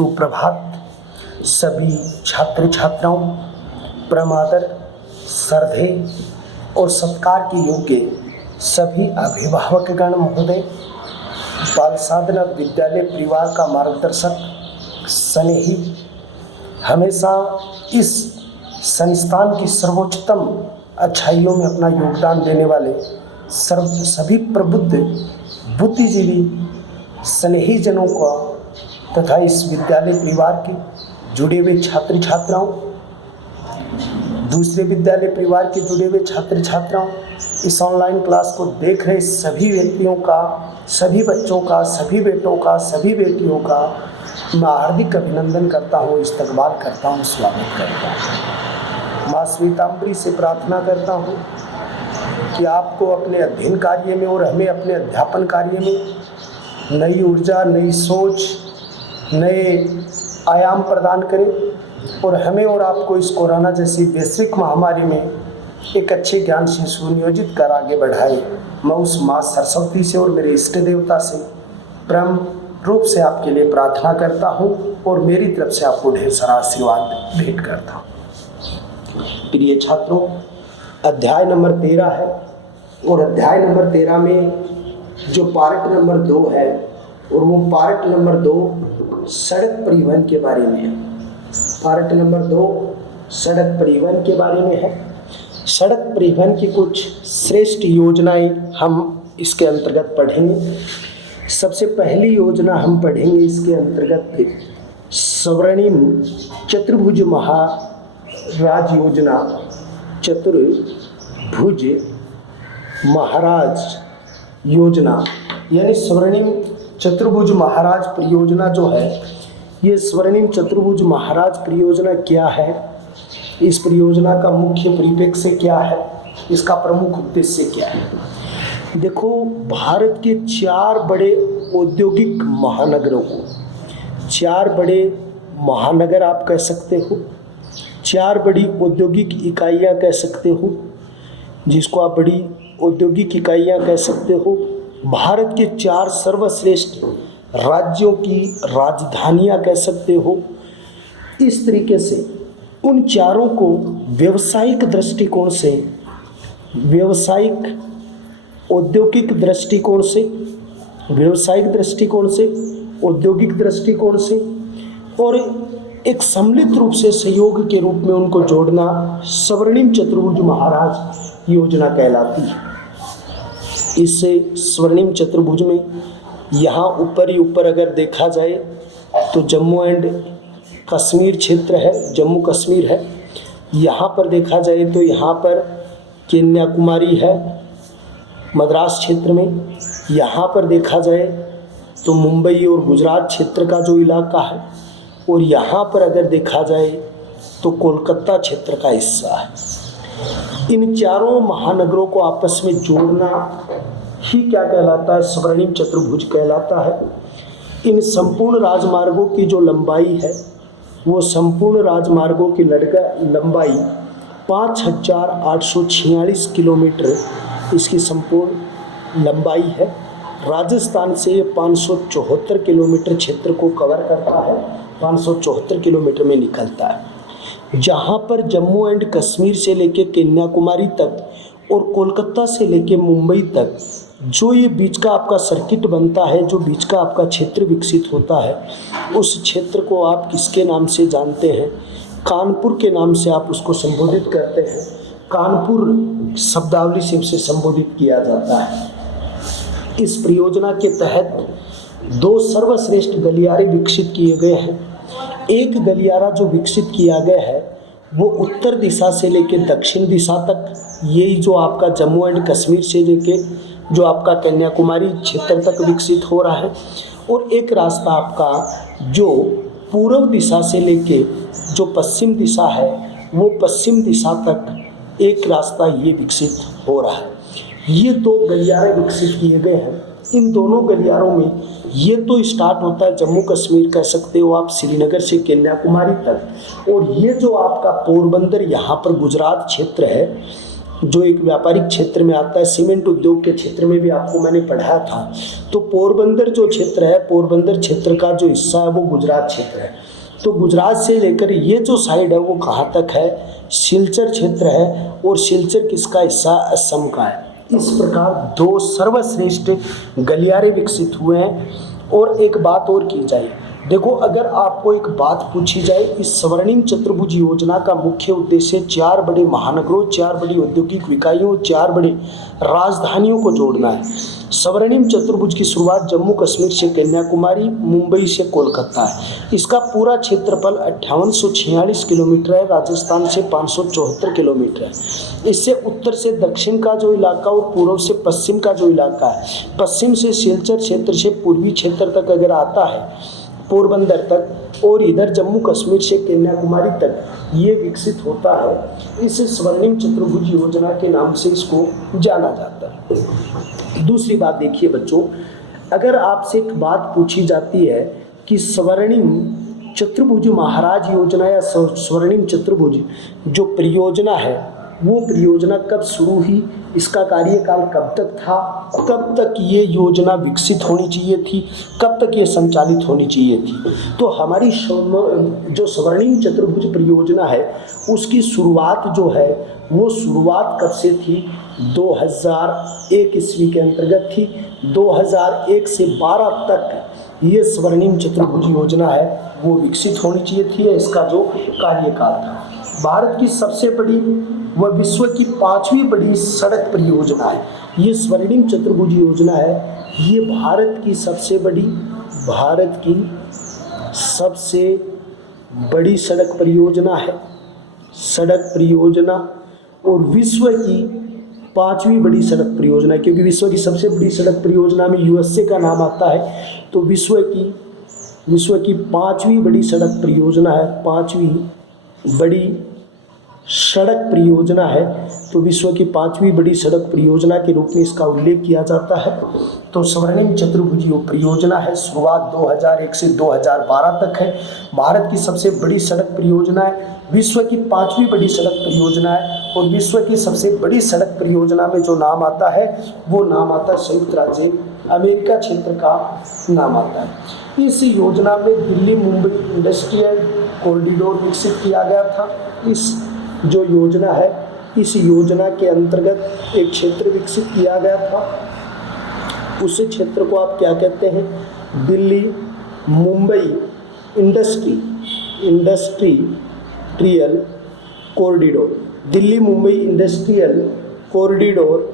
सुप्रभात सभी छात्र छात्राओं, प्रमादर, श्रद्धे और सत्कार के योग्य सभी अभिभावकगण महोदय, बाल साधना विद्यालय परिवार का मार्गदर्शक स्नेही, हमेशा इस संस्थान की सर्वोच्चतम अच्छाइयों में अपना योगदान देने वाले सभी प्रबुद्ध बुद्धिजीवी स्नेही जनों का तथा इस विद्यालय परिवार के जुड़े हुए छात्र छात्राओं, दूसरे विद्यालय परिवार के जुड़े हुए छात्र छात्राओं, इस ऑनलाइन क्लास को देख रहे सभी व्यक्तियों का, सभी बच्चों का, सभी बेटों का, सभी बेटियों का मैं हार्दिक अभिनंदन करता हूँ, इस्तकबाल करता हूँ, स्वागत करता हूँ। माँ श्वेतांबरी से प्रार्थना करता हूँ कि आपको अपने अध्ययन कार्य में और हमें अपने अध्यापन कार्य में नई ऊर्जा, नई सोच, नए आयाम प्रदान करें और हमें और आपको इस कोरोना जैसी वैश्विक महामारी में एक अच्छे ज्ञान से सुनियोजित कर आगे बढ़ाए। मैं उस माँ सरस्वती से और मेरे इष्ट देवता से परम रूप से आपके लिए प्रार्थना करता हूँ और मेरी तरफ से आपको ढेर सारा आशीर्वाद भेंट करता हूँ। प्रिय छात्रों, अध्याय नंबर 13 है और अध्याय नंबर 13 में जो पार्ट नंबर 2 है और वो पार्ट नंबर 2 सड़क परिवहन के बारे में है। पार्ट नंबर 2 सड़क परिवहन के बारे में है। सड़क परिवहन की कुछ श्रेष्ठ योजनाएं हम इसके अंतर्गत पढ़ेंगे। सबसे पहली योजना हम पढ़ेंगे इसके अंतर्गत स्वर्णिम चतुर्भुज महाराज योजना। चतुर्भुज महाराज योजना यानी स्वर्णिम चतुर्भुज महाराज परियोजना जो है, ये स्वर्णिम चतुर्भुज महाराज परियोजना क्या है, इस परियोजना का मुख्य परिप्रेक्ष्य क्या है, इसका प्रमुख उद्देश्य क्या है। देखो, भारत के 4 बड़े औद्योगिक महानगरों को, 4 बड़े महानगर आप कह सकते हो, 4 बड़ी औद्योगिक इकाइयाँ कह सकते हो, जिसको आप बड़ी औद्योगिक इकाइयाँ कह सकते हो। भारत के 4 सर्वश्रेष्ठ राज्यों की राजधानियाँ कह सकते हो। इस तरीके से उन चारों को व्यावसायिक दृष्टिकोण से, व्यावसायिक औद्योगिक दृष्टिकोण से, व्यावसायिक दृष्टिकोण से, औद्योगिक दृष्टिकोण से और एक सम्मिलित रूप से सहयोग के रूप में उनको जोड़ना स्वर्णिम चतुर्भुज महाराज योजना कहलाती है। इस स्वर्णिम चतुर्भुज में यहाँ ऊपर ही ऊपर अगर देखा जाए तो जम्मू एंड कश्मीर क्षेत्र है, जम्मू कश्मीर है। यहाँ पर देखा जाए तो यहाँ पर कन्याकुमारी है मद्रास क्षेत्र में। यहाँ पर देखा जाए तो मुंबई और गुजरात क्षेत्र का जो इलाका है, और यहाँ पर अगर देखा जाए तो कोलकाता क्षेत्र का हिस्सा है। इन चारों महानगरों को आपस में जोड़ना ही क्या कहलाता है, स्वर्णिम चतुर्भुज कहलाता है। इन संपूर्ण राजमार्गों की जो लंबाई है, वो संपूर्ण राजमार्गों की लंबाई 5846 किलोमीटर इसकी संपूर्ण लंबाई है। राजस्थान से ये 574 किलोमीटर क्षेत्र को कवर करता है, 574 किलोमीटर में निकलता है। जहाँ पर जम्मू एंड कश्मीर से लेके कन्याकुमारी तक और कोलकाता से लेके मुंबई तक जो ये बीच का आपका सर्किट बनता है, जो बीच का आपका क्षेत्र विकसित होता है, उस क्षेत्र को आप किसके नाम से जानते हैं? कानपुर के नाम से आप उसको संबोधित करते हैं। कानपुर शब्दावली से उसे संबोधित किया जाता है। इस परियोजना के तहत 2 सर्वश्रेष्ठ गलियारे विकसित किए गए हैं। एक गलियारा जो विकसित किया गया है वो उत्तर दिशा से लेके दक्षिण दिशा तक, यही जो आपका जम्मू एंड कश्मीर से लेके जो आपका कन्याकुमारी क्षेत्र तक विकसित हो रहा है, और एक रास्ता आपका जो पूर्व दिशा से लेके जो पश्चिम दिशा है, वो पश्चिम दिशा तक एक रास्ता ये विकसित हो रहा है। ये 2 गलियारे विकसित किए गए हैं। इन दोनों गलियारों में ये तो स्टार्ट होता है जम्मू कश्मीर कह सकते हो आप, श्रीनगर से कन्याकुमारी तक, और ये जो आपका पोरबंदर यहाँ पर गुजरात क्षेत्र है, जो एक व्यापारिक क्षेत्र में आता है, सीमेंट उद्योग के क्षेत्र में भी आपको मैंने पढ़ाया था। तो पोरबंदर जो क्षेत्र है, पोरबंदर क्षेत्र का जो हिस्सा है वो गुजरात क्षेत्र है। तो गुजरात से लेकर ये जो साइड है वो कहाँ तक है, सिलचर क्षेत्र है, और सिलचर किसका हिस्सा, असम का है। इस प्रकार दो सर्वश्रेष्ठ गलियारे विकसित हुए हैं। और एक बात और की जाए, देखो अगर आपको एक बात पूछी जाए, इस स्वर्णिम चतुर्भुज योजना का मुख्य उद्देश्य 4 बड़े महानगरों, 4 बड़ी औद्योगिक इकाइयों, 4 बड़े राजधानियों को जोड़ना है। स्वर्णिम चतुर्भुज की शुरुआत जम्मू कश्मीर से कन्याकुमारी, मुंबई से कोलकाता है। इसका पूरा क्षेत्रफल 5846 किलोमीटर है, राजस्थान से 574 किलोमीटर है। इससे उत्तर से दक्षिण का जो इलाका और पूर्व से पश्चिम का जो इलाका है, पश्चिम से सिलचर क्षेत्र से पूर्वी क्षेत्र तक अगर आता है, पोरबंदर तक, और इधर जम्मू कश्मीर से कन्याकुमारी तक ये विकसित होता है। इस स्वर्णिम चतुर्भुज योजना के नाम से इसको जाना जाता है। दूसरी बात देखिए बच्चों, अगर आपसे एक बात पूछी जाती है कि स्वर्णिम चतुर्भुज महाराज योजना या स्वर्णिम चतुर्भुज जो परियोजना है वो परियोजना कब शुरू हुई, इसका कार्यकाल कब तक था, कब तक ये योजना विकसित होनी चाहिए थी, कब तक ये संचालित होनी चाहिए थी। तो हमारी जो स्वर्णिम चतुर्भुज परियोजना है उसकी शुरुआत जो है वो शुरुआत कब से थी, 2001 ईस्वी के अंतर्गत थी। 2001 से 12 तक ये स्वर्णिम चतुर्भुज योजना है वो विकसित होनी चाहिए थी, इसका जो कार्यकाल था। भारत की सबसे बड़ी व विश्व की 5वीं बड़ी सड़क परियोजना है ये स्वर्णिम चतुर्भुज योजना है। ये भारत की सबसे बड़ी सड़क परियोजना है, सड़क परियोजना, और विश्व की 5वीं बड़ी सड़क परियोजना है, क्योंकि विश्व की सबसे बड़ी सड़क परियोजना में यूएसए का नाम आता है। तो विश्व की 5वीं बड़ी सड़क परियोजना है, 5वीं बड़ी सड़क परियोजना है। तो विश्व की 5वीं बड़ी सड़क परियोजना के रूप में इसका उल्लेख किया जाता है। तो स्वर्णिम चतुर्भुज परियोजना है, शुरुआत 2001 से 2012 तक है। भारत की सबसे बड़ी सड़क परियोजना है, विश्व की 5वीं बड़ी सड़क परियोजना है, और विश्व की सबसे बड़ी सड़क परियोजना में जो नाम आता है वो नाम आता है संयुक्त राज्य अमेरिका क्षेत्र का नाम आता है। इस योजना में दिल्ली मुंबई इंडस्ट्रियल कॉरिडोर विकसित किया गया था। इस जो योजना है, इस योजना के अंतर्गत एक क्षेत्र विकसित किया गया था, उस क्षेत्र को आप क्या कहते हैं, Delhi Mumbai industrial corridor. Delhi Mumbai industrial corridor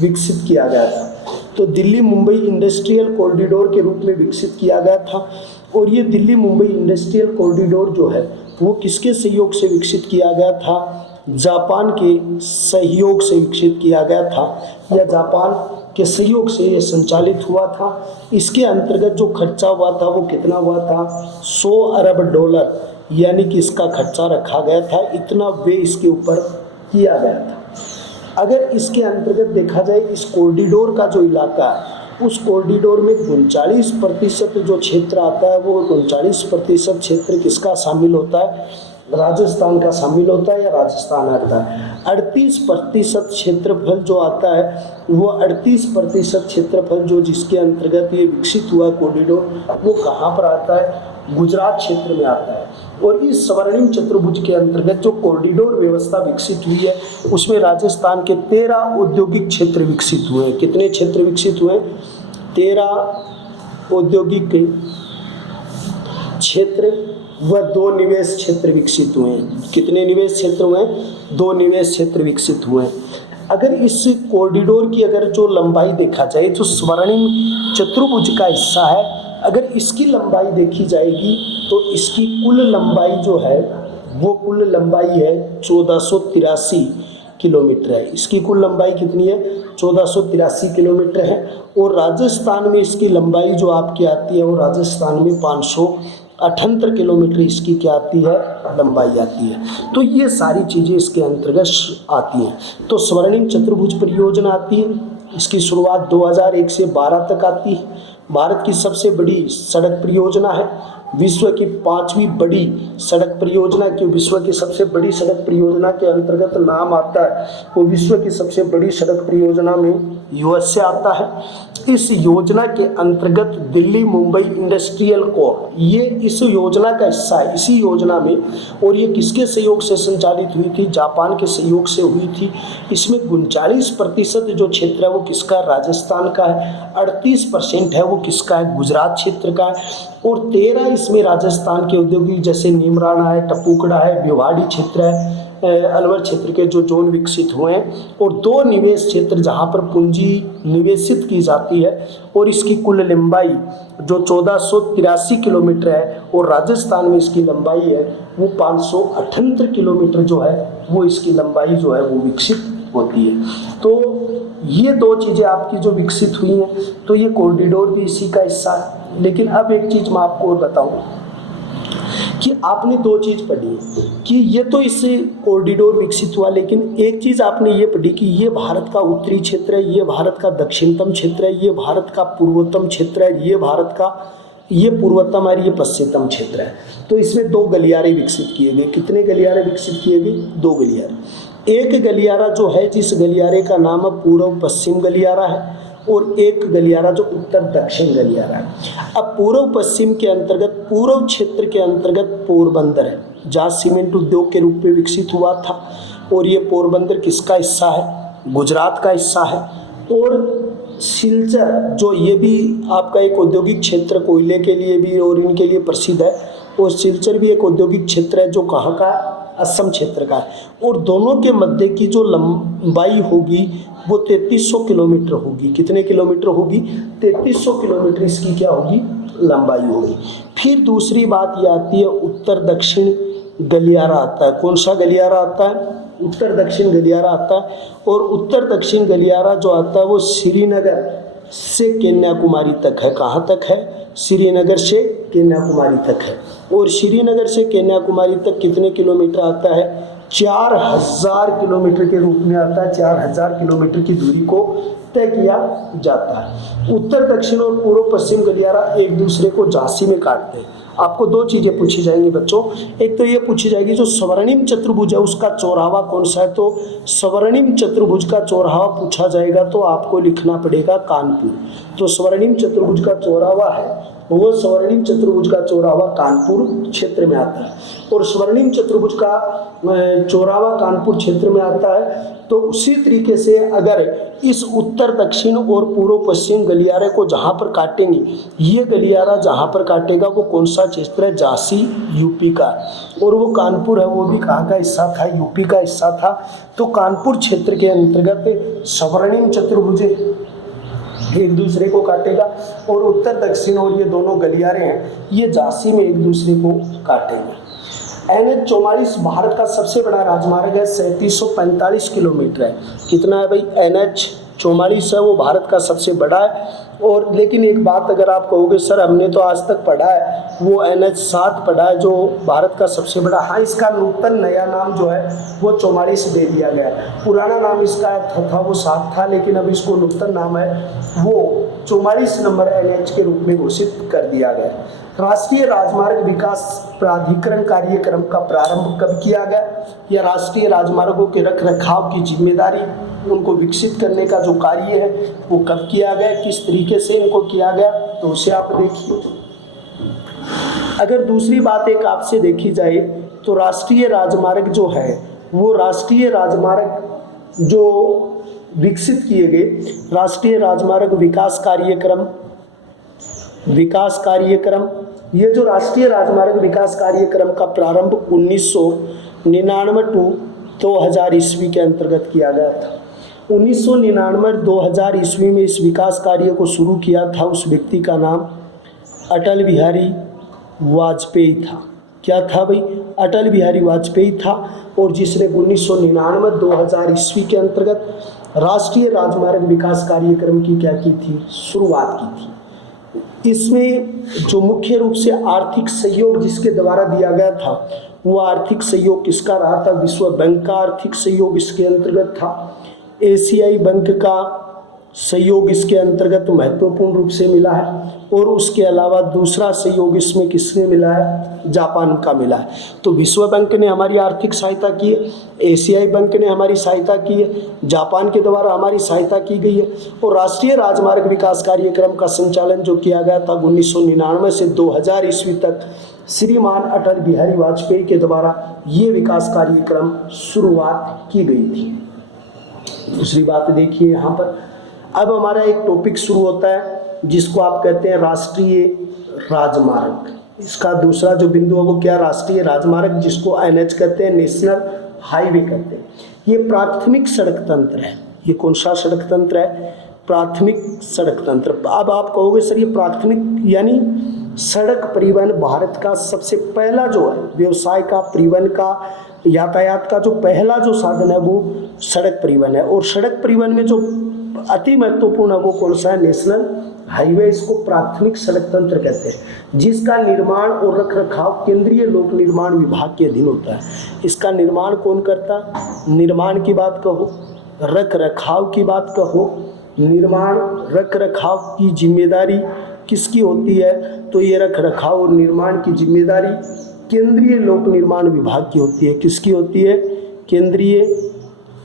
विकसित किया गया था। तो दिल्ली मुंबई इंडस्ट्रियल कॉरिडोर के रूप में विकसित किया गया था। और ये दिल्ली मुंबई इंडस्ट्रियल कॉरिडोर जो है वो किसके सहयोग से विकसित किया गया था, जापान के सहयोग से विकसित किया गया था, या जापान के सहयोग से ये संचालित हुआ था। इसके अंतर्गत जो खर्चा हुआ था वो कितना हुआ था, 100 अरब डॉलर, यानी कि इसका खर्चा रखा गया था, इतना व्यय इसके ऊपर किया गया था। अगर इसके अंतर्गत देखा जाए, इस कॉरिडोर का जो इलाका है उस कॉरिडोर में 39% जो क्षेत्र आता है वो 39% क्षेत्र किसका शामिल होता है, राजस्थान का शामिल होता है, या राजस्थान आता है। 38% क्षेत्रफल जो आता है वो 38% क्षेत्रफल जो जिसके अंतर्गत ये विकसित हुआ कॉरिडोर वो कहाँ पर आता है, गुजरात क्षेत्र में आता है। और इस स्वर्णिम चतुर्भुज के अंतर्गत जो कॉरिडोर व्यवस्था विकसित हुई है उसमें राजस्थान के 13 औद्योगिक क्षेत्र विकसित हुए हैं। कितने क्षेत्र विकसित हुए, 13 औद्योगिक क्षेत्र व 2 निवेश क्षेत्र विकसित हुए हैं। कितने निवेश क्षेत्र हुए हैं, 2 निवेश क्षेत्र विकसित हुए हैं। अगर इस कॉरिडोर की अगर जो लंबाई देखा जाए, जो स्वर्णिम चतुर्भुज का हिस्सा है, अगर इसकी लंबाई देखी जाएगी तो इसकी कुल लंबाई जो है वो कुल लंबाई है 1483 किलोमीटर है। इसकी कुल लंबाई कितनी है, 1483 किलोमीटर है। और राजस्थान में इसकी लंबाई जो आपकी आती है वो राजस्थान में 578 किलोमीटर इसकी क्या आती है, लंबाई आती है। तो ये सारी चीज़ें इसके अंतर्गत आती हैं। तो स्वर्णिम चतुर्भुज परियोजना आती है, इसकी शुरुआत 2001 से 12 तक आती है। भारत की सबसे बड़ी सड़क परियोजना है, विश्व की 5वीं बड़ी सड़क परियोजना की, विश्व की सबसे बड़ी सड़क परियोजना के अंतर्गत नाम आता है, वो विश्व की सबसे बड़ी सड़क परियोजना में यूएस से आता है। इस योजना के अंतर्गत दिल्ली मुंबई इंडस्ट्रियल कोर, ये इस योजना का हिस्सा है। इसी योजना में, और ये किसके सहयोग से संचालित हुई थी? जापान के सहयोग से हुई थी। इसमें 39% जो क्षेत्र है वो किसका? राजस्थान का है। 38% है वो किसका है? गुजरात क्षेत्र का है। और 13 इसमें राजस्थान के औद्योगिक जैसे नीमराना है, टपुकड़ा है, भिवाड़ी क्षेत्र है, अलवर क्षेत्र के जो जोन विकसित हुए हैं, और 2 निवेश क्षेत्र जहां पर पूंजी निवेशित की जाती है। और इसकी कुल लंबाई जो 1483 किलोमीटर है, और राजस्थान में इसकी लंबाई है वो 578 किलोमीटर जो है वो इसकी लंबाई जो है वो विकसित होती है। तो ये 2 चीज़ें आपकी जो विकसित हुई हैं, तो ये कॉरिडोर भी इसी का हिस्सा है। लेकिन अब एक चीज़ मैं आपको और बताऊँ कि आपने 2 चीज़ पढ़ी कि ये तो इससे कॉरिडोर विकसित हुआ, लेकिन एक चीज़ आपने ये पढ़ी कि ये भारत का उत्तरी क्षेत्र है, ये भारत का दक्षिणतम क्षेत्र है, ये भारत का पूर्वोत्तम क्षेत्र है, ये भारत का ये पूर्वोत्तम और ये पश्चिमतम क्षेत्र है। तो इसमें 2 गलियारे विकसित किए गए। कितने गलियारे विकसित किए गए? 2 गलियारे। एक गलियारा जो है, जिस गलियारे का नाम है पूर्व पश्चिम गलियारा है, और एक गलियारा जो उत्तर दक्षिण गलियारा है। अब पूर्व पश्चिम के अंतर्गत, पूर्व क्षेत्र के अंतर्गत पोरबंदर है, जहाँ सीमेंट उद्योग के रूप में विकसित हुआ था। और ये पोरबंदर किसका हिस्सा है? गुजरात का हिस्सा है। और सिलचर जो ये भी आपका एक औद्योगिक क्षेत्र, कोयले के लिए भी और इनके लिए प्रसिद्ध है। और सिलचर भी एक औद्योगिक क्षेत्र है जो कहाँ का? असम क्षेत्र का है। और दोनों के मध्य की जो लंबाई होगी वो 3300 किलोमीटर होगी। कितने किलोमीटर होगी? 3300 किलोमीटर इसकी क्या होगी? लंबाई होगी। फिर दूसरी बात ये आती है, उत्तर दक्षिण गलियारा आता है। कौन सा गलियारा आता है? उत्तर दक्षिण गलियारा आता है। और उत्तर दक्षिण गलियारा जो आता है वो श्रीनगर से कन्याकुमारी तक है। कहाँ तक है? श्रीनगर से कन्याकुमारी तक है। और श्रीनगर से कन्याकुमारी तक कितने किलोमीटर आता है? 4000 किलोमीटर के रूप में आता है। 4000 किलोमीटर की दूरी को तय किया जाता है। उत्तर दक्षिण और पूर्व पश्चिम गलियारा एक दूसरे को झांसी में काटते हैं। आपको 2 चीज़ें पूछी जाएंगी बच्चों। एक तो ये पूछी जाएगी जो स्वर्णिम चतुर्भुज है उसका चौराहा कौन सा है? तो स्वर्णिम चतुर्भुज का चौराहा पूछा जाएगा तो आपको लिखना पड़ेगा कानपुर। तो स्वर्णिम चतुर्भुज का चौराहा है वो, स्वर्णिम चतुर्भुज का चौराहा कानपुर क्षेत्र में आता है। और स्वर्णिम चतुर्भुज का चौराहा कानपुर क्षेत्र में आता है। तो उसी तरीके से अगर इस उत्तर दक्षिण और पूर्व पश्चिम गलियारे को जहाँ पर काटेंगे, ये गलियारा जहाँ पर काटेगा वो कौन सा क्षेत्र है? झांसी यूपी का। और वो कानपुर है वो भी कहाँ का हिस्सा था? यूपी का हिस्सा था। तो कानपुर क्षेत्र के अंतर्गत स्वर्णिम चतुर्भुज एक दूसरे को काटेगा, और उत्तर दक्षिण और ये दोनों गलियारे हैं ये झांसी में एक दूसरे को काटेंगे। NH 44 भारत का सबसे बड़ा राजमार्ग है, 3745 किलोमीटर है। कितना है भाई? NH 44 है वो भारत का सबसे बड़ा है। और लेकिन एक बात अगर आप कहोगे सर हमने तो आज तक पढ़ा है वो NH 7 पढ़ा है जो भारत का सबसे बड़ा। हाँ, इसका नूतन नया नाम जो है वो 44 दे दिया गया है। पुराना नाम इसका था वो 7 था, लेकिन अब इसको नूतन नाम है वो 44 नंबर NH के रूप में घोषित कर दिया गया है। राष्ट्रीय राजमार्ग विकास प्राधिकरण कार्यक्रम का प्रारंभ कब किया गया? या राष्ट्रीय राजमार्गों के रखरखाव की जिम्मेदारी, उनको विकसित करने का जो कार्य है वो कब किया गया, किस तरीके से इनको किया गया, तो उसे आप देखिए। अगर दूसरी बात एक आपसे देखी जाए तो राष्ट्रीय राजमार्ग जो है वो राष्ट्रीय राजमार्ग जो विकसित किए गए, राष्ट्रीय राजमार्ग विकास कार्यक्रम, ये जो राष्ट्रीय राजमार्ग विकास कार्यक्रम का प्रारंभ 1999 टू 2000 ईस्वी के अंतर्गत किया गया था। 1999-2000 ईस्वी में इस विकास कार्य को शुरू किया था उस व्यक्ति का नाम अटल बिहारी वाजपेयी था। क्या था भाई? अटल बिहारी वाजपेयी था। और जिसने 1999-2000 ईस्वी के अंतर्गत राष्ट्रीय राजमार्ग विकास कार्यक्रम की क्या की थी? शुरुआत की थी। इसमें जो मुख्य रूप से आर्थिक सहयोग जिसके द्वारा दिया गया था वो आर्थिक सहयोग किसका रहा था? विश्व बैंक का आर्थिक सहयोग इसके अंतर्गत था। एशियाई बैंक का सहयोग इसके अंतर्गत महत्वपूर्ण रूप से मिला है। और उसके अलावा दूसरा सहयोग इसमें किसने मिला है? जापान का मिला है। तो विश्व बैंक ने हमारी आर्थिक सहायता की है, एशियाई बैंक ने हमारी सहायता की है, जापान के द्वारा हमारी सहायता की गई है। और राष्ट्रीय राजमार्ग विकास कार्यक्रम का संचालन जो किया गया था 1999 से 2000 ईस्वी तक श्रीमान अटल बिहारी वाजपेयी के द्वारा ये विकास कार्यक्रम शुरुआत की गई थी। दूसरी बात देखिए यहाँ पर, अब हमारा एक टॉपिक शुरू होता है जिसको आप कहते हैं राष्ट्रीय राजमार्ग। इसका दूसरा जो बिंदु है वो क्या? राष्ट्रीय राजमार्ग, जिसको एनएच कहते हैं, नेशनल हाईवे कहते हैं। ये प्राथमिक सड़क तंत्र है। ये कौन सा सड़क तंत्र है? प्राथमिक सड़क तंत्र। अब आप कहोगे सर ये प्राथमिक यानी सड़क परिवहन भारत का सबसे पहला जो है व्यवसाय का, परिवहन का, यातायात का जो पहला जो साधन है वो सड़क परिवहन है। और सड़क परिवहन में जो अति महत्वपूर्ण है वो कौन सा है? National highway. इसको प्राथमिक सड़क तंत्र कहते हैं, जिसका निर्माण और रखरखाव केंद्रीय लोक निर्माण विभाग के अधीन होता है। इसका निर्माण कौन करता? निर्माण की बात कहो, रख रखाव की बात कहो, निर्माण रख रखाव की जिम्मेदारी किसकी होती है? तो ये रख रखाव और निर्माण की जिम्मेदारी केंद्रीय लोक निर्माण विभाग की होती है। किसकी होती है? केंद्रीय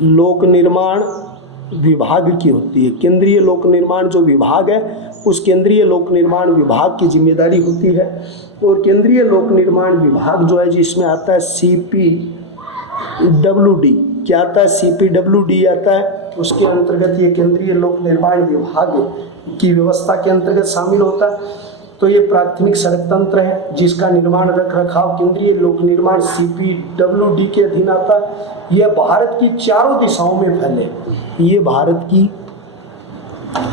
लोक निर्माण विभाग की होती है। केंद्रीय लोक निर्माण जो विभाग है उस केंद्रीय लोक निर्माण विभाग की जिम्मेदारी होती है। और केंद्रीय लोक निर्माण विभाग जो है जिसमें आता है CPWD। क्या आता है? CPWD आता है। उसके अंतर्गत ये केंद्रीय लोक निर्माण विभाग की व्यवस्था के अंतर्गत शामिल होता है। तो ये प्राथमिक सड़क तंत्र है जिसका निर्माण रख रखाव केंद्रीय लोक निर्माण CPWD के अधीन आता है। यह भारत की चारों दिशाओं में फैले। ये भारत की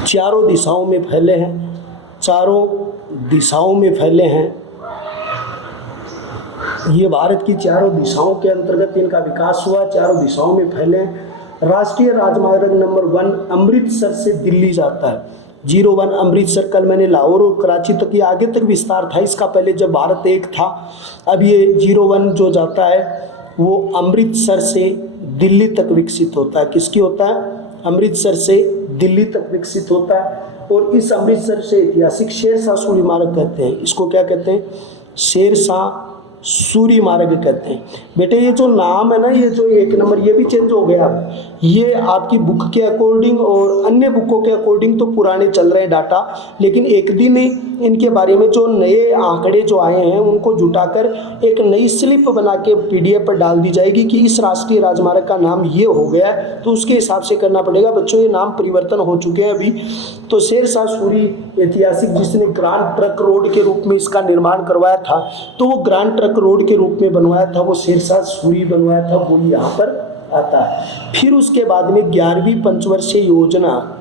चारों दिशाओं में फैले हैं। चारों दिशाओं में फैले हैं। ये भारत की चारों दिशाओं के अंतर्गत इनका विकास हुआ, चारों दिशाओं में फैले हैं। राष्ट्रीय राजमार्ग नंबर 1 अमृतसर से दिल्ली जाता है। 01 अमृतसर, कल मैंने लाहौर और कराची तक ये आगे तक विस्तार था इसका, पहले जब भारत एक था। अब ये 01 जो जाता है वो अमृतसर से दिल्ली तक विकसित होता है। किसकी होता है? अमृतसर से दिल्ली तक विकसित होता है। और इस अमृतसर से ऐतिहासिक शेरशाह सूरी मार्ग कहते हैं। इसको क्या कहते हैं? शेरशाह सूरी मार्ग कहते हैं। बेटे ये जो नाम है ना, ये जो 1 नंबर, ये भी चेंज हो गया। ये आपकी बुक के अकॉर्डिंग और अन्य बुकों के अकॉर्डिंग तो पुराने चल रहे हैं डाटा, लेकिन एक दिन इनके बारे में जो नए आंकड़े जो आए हैं उनको जुटाकर एक नई स्लिप बना के PDF पर डाल दी जाएगी कि इस राष्ट्रीय राजमार्ग का नाम ये हो गया है, तो उसके हिसाब से करना पड़ेगा। बच्चों ये नाम परिवर्तन हो चुके हैं अभी। तो शेरशाह सूरी ऐतिहासिक, जिसने ग्रांड ट्रक रोड के रूप में इसका निर्माण करवाया था, तो वो ग्रांड ट्रक रोड के रूप में बनवाया था, वो शेरशाह सूरी बनवाया था, वो यहाँ पर आता है। फिर उसके बाद में 11वीं पंचवर्षीय योजना,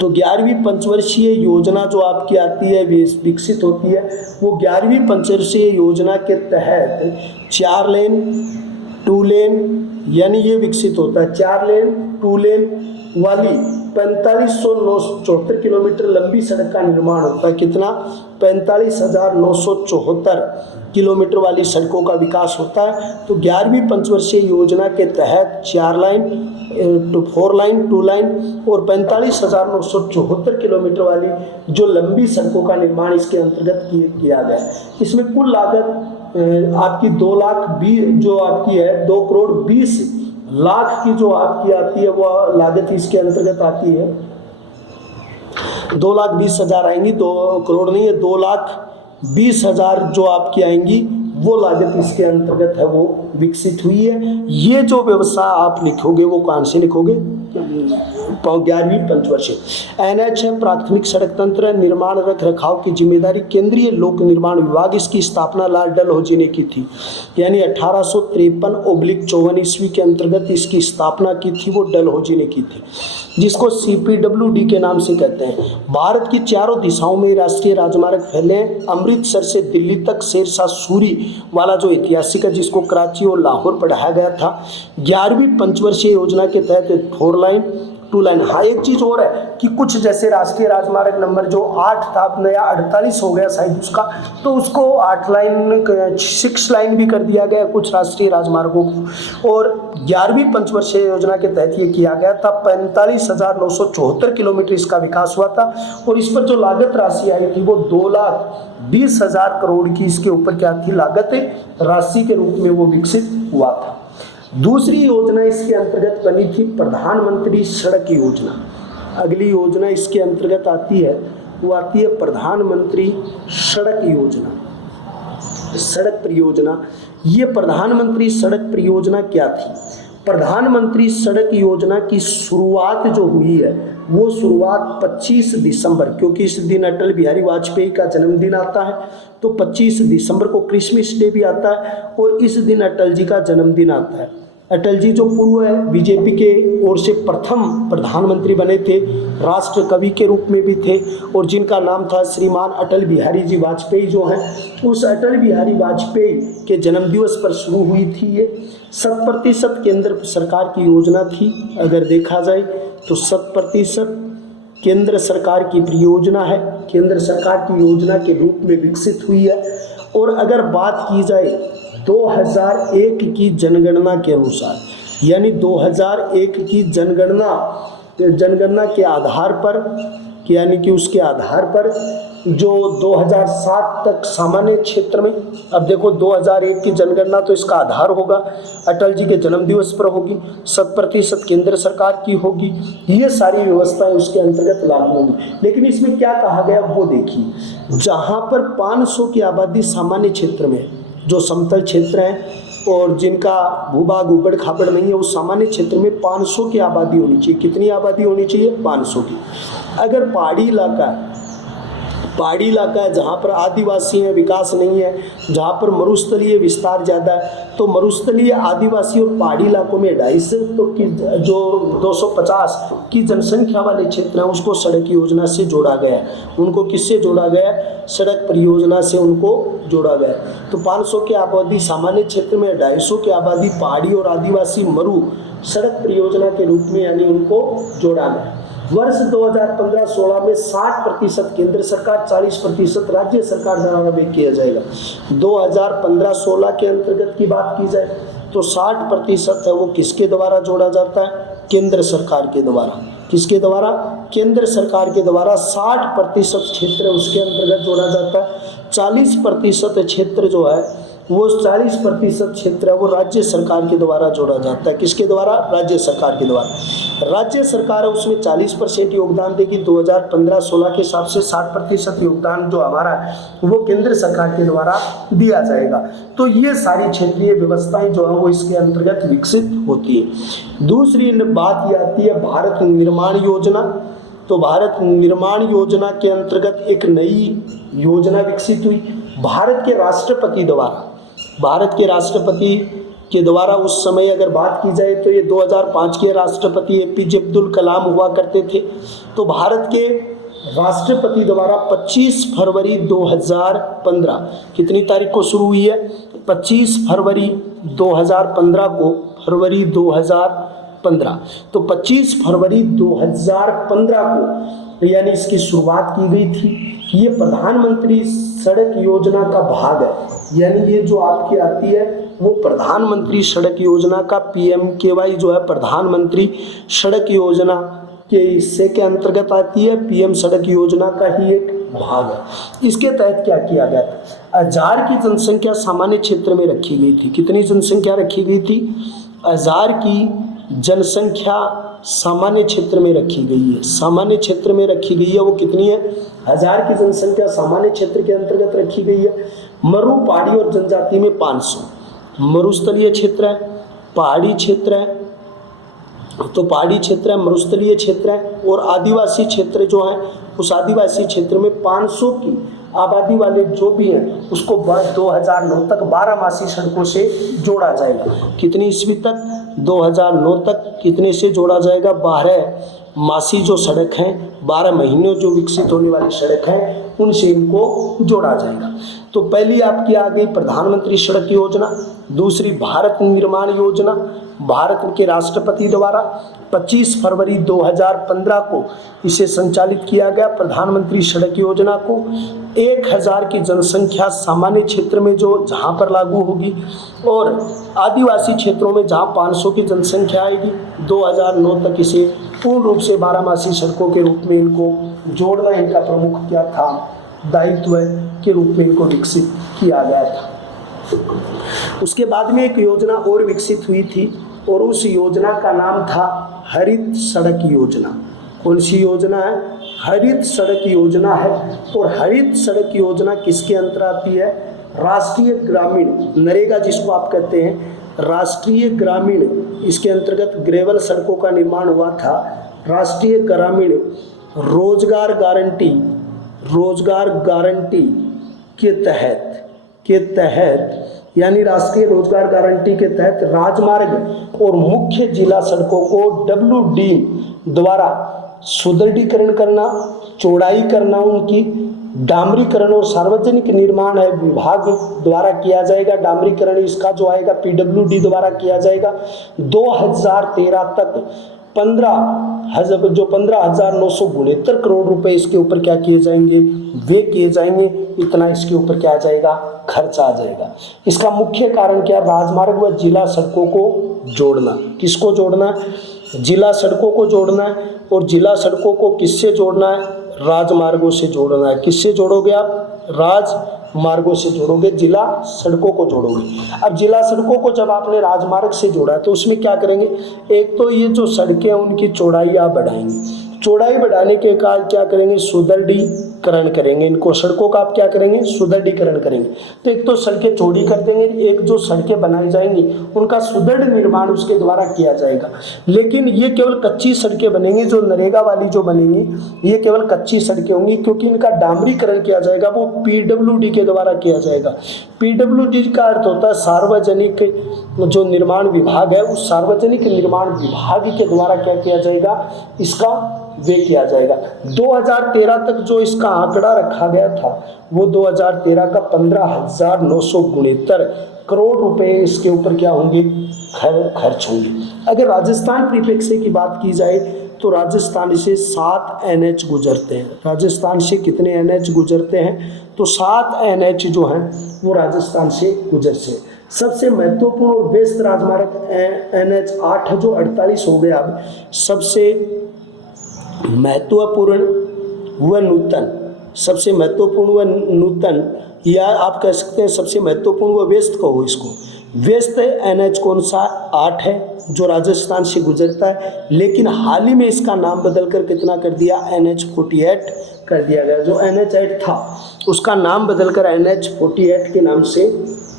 तो 11वीं पंचवर्षीय योजना जो आपकी आती है विकसित होती है, वो 11वीं पंचवर्षीय योजना के तहत 4 लेन 2 लेन यानी ये विकसित होता है। 4 लेन 2 लेन वाली 45,974 किलोमीटर लंबी सड़क का निर्माण होता है। कितना? 45,974 किलोमीटर वाली सड़कों का विकास होता है। तो 11वीं पंचवर्षीय योजना के तहत 4 लाइन 4 लाइन 2 लाइन और 45,974 किलोमीटर वाली जो लंबी सड़कों का निर्माण इसके अंतर्गत किया गया है। इसमें कुल लागत आपकी 2 लाख 20 जो आपकी है 2 करोड़ 20 लाख की जो आपकी आती है वो लागत इसके अंतर्गत आती है। 2,20,000 आएंगी, 2 करोड़ नहीं है, 2,20,000 जो आपकी आएंगी वो लागत इसके अंतर्गत है, वो विकसित हुई है। ये जो व्यवसाय आप लिखोगे वो कहाँ से लिखोगे? 11वीं पंचवर्षीय। NH है प्राथमिक सड़क तंत्र, निर्माण रख रखाव की जिम्मेदारी केंद्रीय लोक निर्माण विभाग। इसकी स्थापना लॉर्ड डलहौजी ने की थी, यानी 1853/54 ईस्वी के अंतर्गत इसकी स्थापना की थी, वो डलहौजी ने की थी, जिसको CPWD के नाम से कहते हैं। भारत की चारों दिशाओं में राष्ट्रीय राजमार्ग फैले हैं। अमृतसर से दिल्ली तक शेरशाह सूरी वाला जो ऐतिहासिक है, जिसको कराची और लाहौर पढ़ाया गया था। 11वीं पंचवर्षीय योजना के तहत 4 लाइन टू लाइन। हाँ, एक चीज़ और है कि कुछ जैसे राष्ट्रीय राजमार्ग नंबर जो 8 था अब नया 48 हो गया शायद उसका, तो उसको 8 लाइन 6 लाइन भी कर दिया गया कुछ राष्ट्रीय राजमार्गों को। और 11वीं पंचवर्षीय योजना के तहत ये किया गया था। 45,974 किलोमीटर इसका विकास हुआ था और इस पर जो लागत राशि आई थी वो 2,20,000 करोड़ की इसके ऊपर क्या थी, लागत राशि के रूप में वो विकसित हुआ था। दूसरी योजना इसके अंतर्गत बनी थी प्रधानमंत्री सड़क योजना। अगली योजना इसके अंतर्गत आती है वो आती है प्रधानमंत्री सड़क योजना, सड़क परियोजना। ये प्रधानमंत्री सड़क परियोजना क्या थी? प्रधानमंत्री सड़क योजना की शुरुआत जो हुई है वो शुरुआत 25 दिसंबर, क्योंकि इस दिन अटल बिहारी वाजपेयी का जन्मदिन आता है तो 25 दिसंबर को क्रिसमस डे भी आता है और इस दिन अटल जी का जन्मदिन आता है। अटल जी जो पूर्व बीजेपी के ओर से प्रथम प्रधानमंत्री बने थे, राष्ट्र कवि के रूप में भी थे और जिनका नाम था श्रीमान अटल बिहारी जी वाजपेयी जो हैं, उस अटल बिहारी वाजपेयी के जन्मदिवस पर शुरू हुई थी ये। 100% केंद्र सरकार की योजना थी। अगर देखा जाए तो 100% केंद्र सरकार की परियोजना है, केंद्र सरकार की योजना के रूप में विकसित हुई है। और अगर बात की जाए 2001 की जनगणना के अनुसार, यानी 2001 की जनगणना के आधार पर, यानी कि उसके आधार पर जो 2007 तक सामान्य क्षेत्र में, अब देखो 2001 की जनगणना तो इसका आधार होगा, अटल जी के जन्मदिवस पर होगी, 100% केंद्र सरकार की होगी, ये सारी व्यवस्थाएं उसके अंतर्गत लागू होंगी। लेकिन इसमें क्या कहा गया वो देखिए, जहां पर 500 की आबादी सामान्य क्षेत्र में, जो समतल क्षेत्र हैं और जिनका भूभाग उबड़ खाबड़ नहीं है, उस सामान्य क्षेत्र में 500 की आबादी होनी चाहिए। कितनी आबादी होनी चाहिए? 500 की। अगर पहाड़ी इलाका है जहाँ पर आदिवासी हैं, विकास नहीं है, जहाँ पर मरुस्थलीय विस्तार ज़्यादा है, तो मरुस्थलीय, आदिवासी और पहाड़ी इलाकों में 250 तो जो 250 की जनसंख्या वाले क्षेत्र हैं उसको सड़क योजना से जोड़ा गया है। उनको किससे जोड़ा गया है? सड़क परियोजना से उनको जोड़ा गया है। तो 500 की आबादी सामान्य क्षेत्र में, 250 की आबादी पहाड़ी और आदिवासी मरु सड़क परियोजना के रूप में, यानी उनको जोड़ा गया। वर्ष 2015-16 में 60% केंद्र सरकार, 40% राज्य सरकार द्वारा व्यय किया जाएगा। 2015-16 के अंतर्गत की बात की जाए तो 60% है वो किसके द्वारा जोड़ा जाता है? केंद्र सरकार के द्वारा। किसके द्वारा? केंद्र सरकार के द्वारा 60% क्षेत्र उसके अंतर्गत जोड़ा जाता है। 40% क्षेत्र जो है वो 40% क्षेत्र है वो राज्य सरकार के द्वारा जोड़ा जाता है। किसके द्वारा? राज्य सरकार के द्वारा। राज्य सरकार उसमें 40% योगदान देगी। 2015-16 के हिसाब से 60% योगदान जो हमारा है वो केंद्र सरकार के द्वारा दिया जाएगा। तो ये सारी क्षेत्रीय व्यवस्थाएं जो है वो इसके अंतर्गत विकसित होती है। दूसरी बात ये आती है भारत निर्माण योजना। तो भारत निर्माण योजना के अंतर्गत एक नई योजना विकसित हुई भारत के राष्ट्रपति के द्वारा। उस समय अगर बात की जाए तो ये 2005 के राष्ट्रपति APJ अब्दुल कलाम हुआ करते थे। तो भारत के राष्ट्रपति द्वारा 25 फरवरी 2015, कितनी तारीख को शुरू हुई है? 25 फरवरी 2015 को, फरवरी 2015, तो 25 फरवरी 2015 को यानी इसकी शुरुआत की गई थी। ये प्रधानमंत्री सड़क योजना का भाग है, यानी ये जो आपकी आती है वो प्रधानमंत्री सड़क योजना का PMKY जो है प्रधानमंत्री सड़क योजना के हिस्से के अंतर्गत आती है। PM सड़क योजना का ही एक भाग है। इसके तहत क्या किया गया था? 1000 की जनसंख्या सामान्य क्षेत्र में रखी गई थी। कितनी जनसंख्या रखी गई थी? 1000 की जनसंख्या सामान्य क्षेत्र में रखी गई है। सामान्य क्षेत्र में रखी गई है वो कितनी है? 1000 की जनसंख्या सामान्य क्षेत्र के अंतर्गत रखी गई है। मरु, पहाड़ी और जनजाति में 500। मरुस्थलीय क्षेत्र है, पहाड़ी क्षेत्र है, तो पहाड़ी क्षेत्र है, मरुस्थलीय क्षेत्र है और आदिवासी क्षेत्र जो है उस आदिवासी क्षेत्र में 500 की आबादी वाले जो भी हैं उसको 2009 तक 12 मासी सड़कों से जोड़ा जाएगा। कितनी ईस्वी तक? 2009 तक कितने से जोड़ा जाएगा? 12 मासी जो सड़क हैं, 12 महीनों जो विकसित होने वाली सड़क हैं उनसे इनको जोड़ा जाएगा। तो पहली आपकी आ गई प्रधानमंत्री सड़क योजना, दूसरी भारत निर्माण योजना, भारत के राष्ट्रपति द्वारा 25 फरवरी 2015 को इसे संचालित किया गया। प्रधानमंत्री सड़क योजना को 1000 की जनसंख्या सामान्य क्षेत्र में जो जहाँ पर लागू होगी और आदिवासी क्षेत्रों में जहाँ 500 की जनसंख्या आएगी, 2009 तक इसे पूर्ण रूप से बारहमासी सड़कों के रूप में इनको जोड़ना इनका प्रमुख क्या था, दायित्व के रूप में इनको विकसित किया गया था। उसके बाद में एक योजना और विकसित हुई थी और उस योजना का नाम था हरित सड़क योजना। कौन सी योजना है? हरित सड़क योजना है। और हरित सड़क योजना किसके अंतर्गत आती है? राष्ट्रीय ग्रामीण नरेगा जिसको आप कहते हैं, राष्ट्रीय ग्रामीण, इसके अंतर्गत ग्रेवल सड़कों का निर्माण हुआ था। राष्ट्रीय ग्रामीण रोजगार गारंटी के तहत यानी राष्ट्रीय रोजगार गारंटी के तहत राजमार्ग और मुख्य जिला सड़कों को WD द्वारा सुदृढ़ीकरण करना, चौड़ाई करना, उनकी डामरीकरण और सार्वजनिक निर्माण है विभाग द्वारा किया जाएगा। डामरीकरण इसका जो आएगा PWD द्वारा किया जाएगा। 2013 तक 15,969 करोड़ रुपए इसके ऊपर क्या किए जाएंगे? वे किए जाएंगे। इतना इसके ऊपर क्या आ जाएगा? खर्च आ जाएगा। इसका मुख्य कारण क्या? राजमार्ग व जिला सड़कों को जोड़ना। किसको जोड़ना है? जिला सड़कों को जोड़ना है। और जिला सड़कों को किससे जोड़ना है? राजमार्गों से जोड़ना है। किससे जोड़ोगे आप? राजमार्गों से जोड़ोगे, जिला सड़कों को जोड़ोगे। अब जिला सड़कों को जब आपने राजमार्ग से जोड़ा तो उसमें क्या करेंगे? एक तो ये जो सड़कें हैं उनकी चौड़ाई आप बढ़ाएंगे। चौड़ाई बढ़ाने के कारण क्या करेंगे? सुदृढ़ीकरण करेंगे। इनको सड़कों का आप क्या करेंगे? सुदृढ़ीकरण करेंगे। तो एक तो सड़कें चौड़ी कर देंगे, एक जो सड़कें बनाई जाएंगी उनका सुदृढ़ निर्माण उसके द्वारा किया जाएगा। लेकिन ये केवल कच्ची सड़कें बनेंगी, जो नरेगा वाली जो बनेंगी ये केवल कच्ची सड़कें होंगी, क्योंकि इनका डामरीकरण किया जाएगा वो PWD के द्वारा किया जाएगा। PWD का अर्थ होता है सार्वजनिक जो निर्माण विभाग है, उस सार्वजनिक निर्माण विभाग के द्वारा क्या किया जाएगा? इसका वे किया जाएगा। 2013 तक जो इसका आंकड़ा रखा गया था वो 2013 का 15,969 करोड़ रुपए इसके ऊपर क्या होंगे? खर्च होंगे। अगर राजस्थान परिप्रेक्ष्य की बात की जाए तो राजस्थान से 7 NH गुजरते हैं। राजस्थान से कितने NH गुजरते हैं? तो 7 NH जो हैं वो राजस्थान से गुजरते हैं। सबसे महत्वपूर्ण और व्यस्त राजमार्ग NH 8 है, जो 48 हो गया। अब सबसे महत्वपूर्ण व नूतन, सबसे महत्वपूर्ण व नूतन, या आप कह सकते हैं सबसे महत्वपूर्ण व व्यस्त कहो इसको। व्यस्त NH कौन सा? 8 है, जो राजस्थान से गुजरता है। लेकिन हाल ही में इसका नाम बदलकर कितना कर दिया? NH 48 कर दिया गया। जो NH 8 था उसका नाम बदलकर NH 48 के नाम से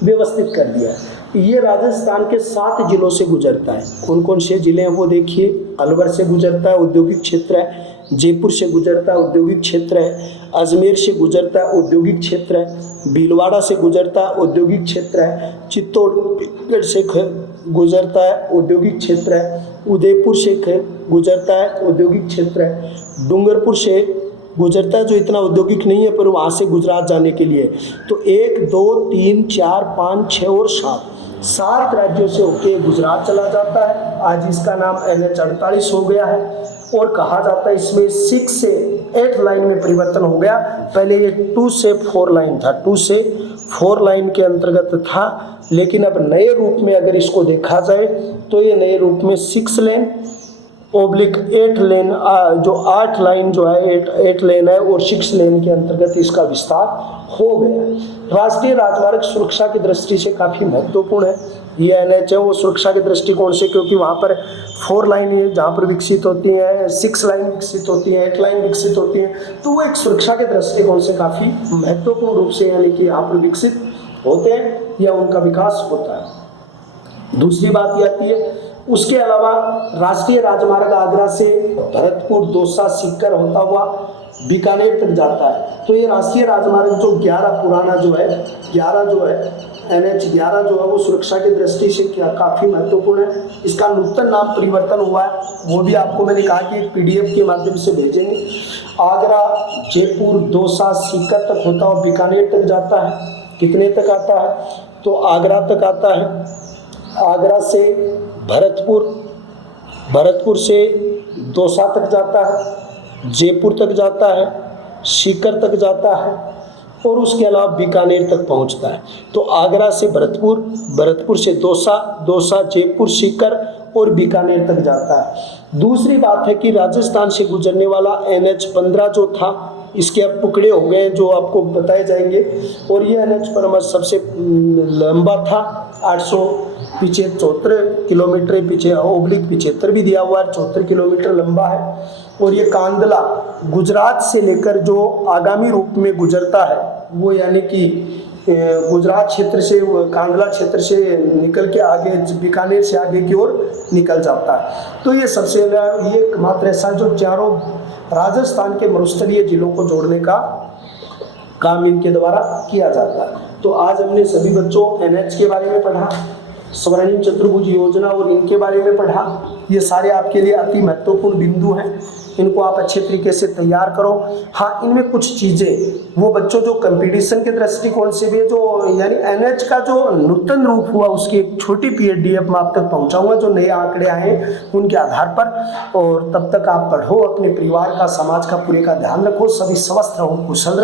व्यवस्थित कर दिया। ये राजस्थान के 7 जिलों से गुजरता है। कौन कौन से जिले हैं वो देखिए। अलवर से गुजरता है, औद्योगिक क्षेत्र है। जयपुर से गुजरता है, औद्योगिक क्षेत्र है। अजमेर से गुजरता है, औद्योगिक क्षेत्र है। भीलवाड़ा से गुजरता है, औद्योगिक क्षेत्र है। चित्तौड़गढ़ से गुजरता है, औद्योगिक क्षेत्र है। उदयपुर से गुजरता है, औद्योगिक क्षेत्र है। डूंगरपुर से गुजरता है, जो इतना औद्योगिक नहीं है पर वहाँ से गुजरात जाने के लिए। तो 1 2 3 4 5 6 और 7 राज्यों से होके गुजरात चला जाता है। आज इसका नाम NH 48 हो गया है। और कहा जाता है इसमें 6 से 8 लाइन में परिवर्तन हो गया। पहले ये 2 से 4 लाइन था, 2 से 4 लाइन के अंतर्गत था। लेकिन अब नए रूप में अगर इसको देखा जाए तो ये नए रूप में 6 लेन ओब्लिक 8 लेन, जो 8 लाइन जो है 8 लेन है और 6 लेन के अंतर्गत इसका विस्तार हो गया। राष्ट्रीय राजमार्ग सुरक्षा की दृष्टि से काफ़ी महत्वपूर्ण है। ये NH है वो सुरक्षा के दृष्टिकोण से, क्योंकि वहाँ पर 4 लाइन जहाँ पर विकसित होती हैं, 6 लाइन विकसित होती हैं, 8 लाइन विकसित होती हैं, तो वो एक सुरक्षा के दृष्टिकोण से काफ़ी महत्वपूर्ण रूप से यानी कि यहाँ पर विकसित होते हैं या उनका विकास होता है। दूसरी बात ये आती है, उसके अलावा राष्ट्रीय राजमार्ग आगरा से भरतपुर, दौसा, सीकर होता हुआ बीकानेर तक जाता है। तो ये राष्ट्रीय राजमार्ग जो 11 पुराना जो है 11 जो है NH 11 जो है वो सुरक्षा की दृष्टि से काफ़ी महत्वपूर्ण है। इसका नूतन नाम परिवर्तन हुआ है, वो भी आपको मैंने कहा कि PDF के माध्यम से भेजेंगे। आगरा, जयपुर, दौसा, सीकर तक होता हुआ बीकानेर तक जाता है। कितने तक आता है? तो आगरा तक आता है। आगरा से भरतपुर से दौसा तक जाता है, जयपुर तक जाता है, सीकर तक जाता है और उसके अलावा बीकानेर तक पहुंचता है। तो आगरा से भरतपुर, भरतपुर से दौसा, दौसा जयपुर, सीकर और बीकानेर तक जाता है। दूसरी बात है कि राजस्थान से गुजरने वाला NH-15 जो था, इसके अब टुकड़े हो गए जो आपको बताए जाएंगे, और ये NH परमत सबसे लंबा था, 875 किलोमीटर, पीछे ओब्लिक 75 भी दिया हुआ है, 74 किलोमीटर लंबा है। और ये कांदला गुजरात से लेकर जो आगामी रूप में गुजरता है वो यानी कि गुजरात क्षेत्र से, कांदला क्षेत्र से निकल के आगे बीकानेर से आगे की ओर निकल जाता है। तो ये सबसे ये एकमात्र ऐसा जो चारों राजस्थान के मरुस्थलीय जिलों को जोड़ने का काम इनके द्वारा किया जाता है। तो आज हमने सभी बच्चों NH के बारे में पढ़ा, स्वर्णिम चतुर्भुज योजना और इनके बारे में पढ़ा। ये सारे आपके लिए अति महत्वपूर्ण बिंदु हैं, इनको आप अच्छे तरीके से तैयार करो। हाँ, इनमें कुछ चीज़ें वो बच्चों जो कंपटीशन के दृष्टिकोण से भी जो यानी NH का जो नूतन रूप हुआ उसकी एक छोटी PDF मैं आप तक पहुंचाऊंगा, जो नए आंकड़े आए उनके आधार पर। और तब तक आप पढ़ो, अपने परिवार का, समाज का पूरे का ध्यान रखो, सभी स्वस्थ रहो, कुशल रहो।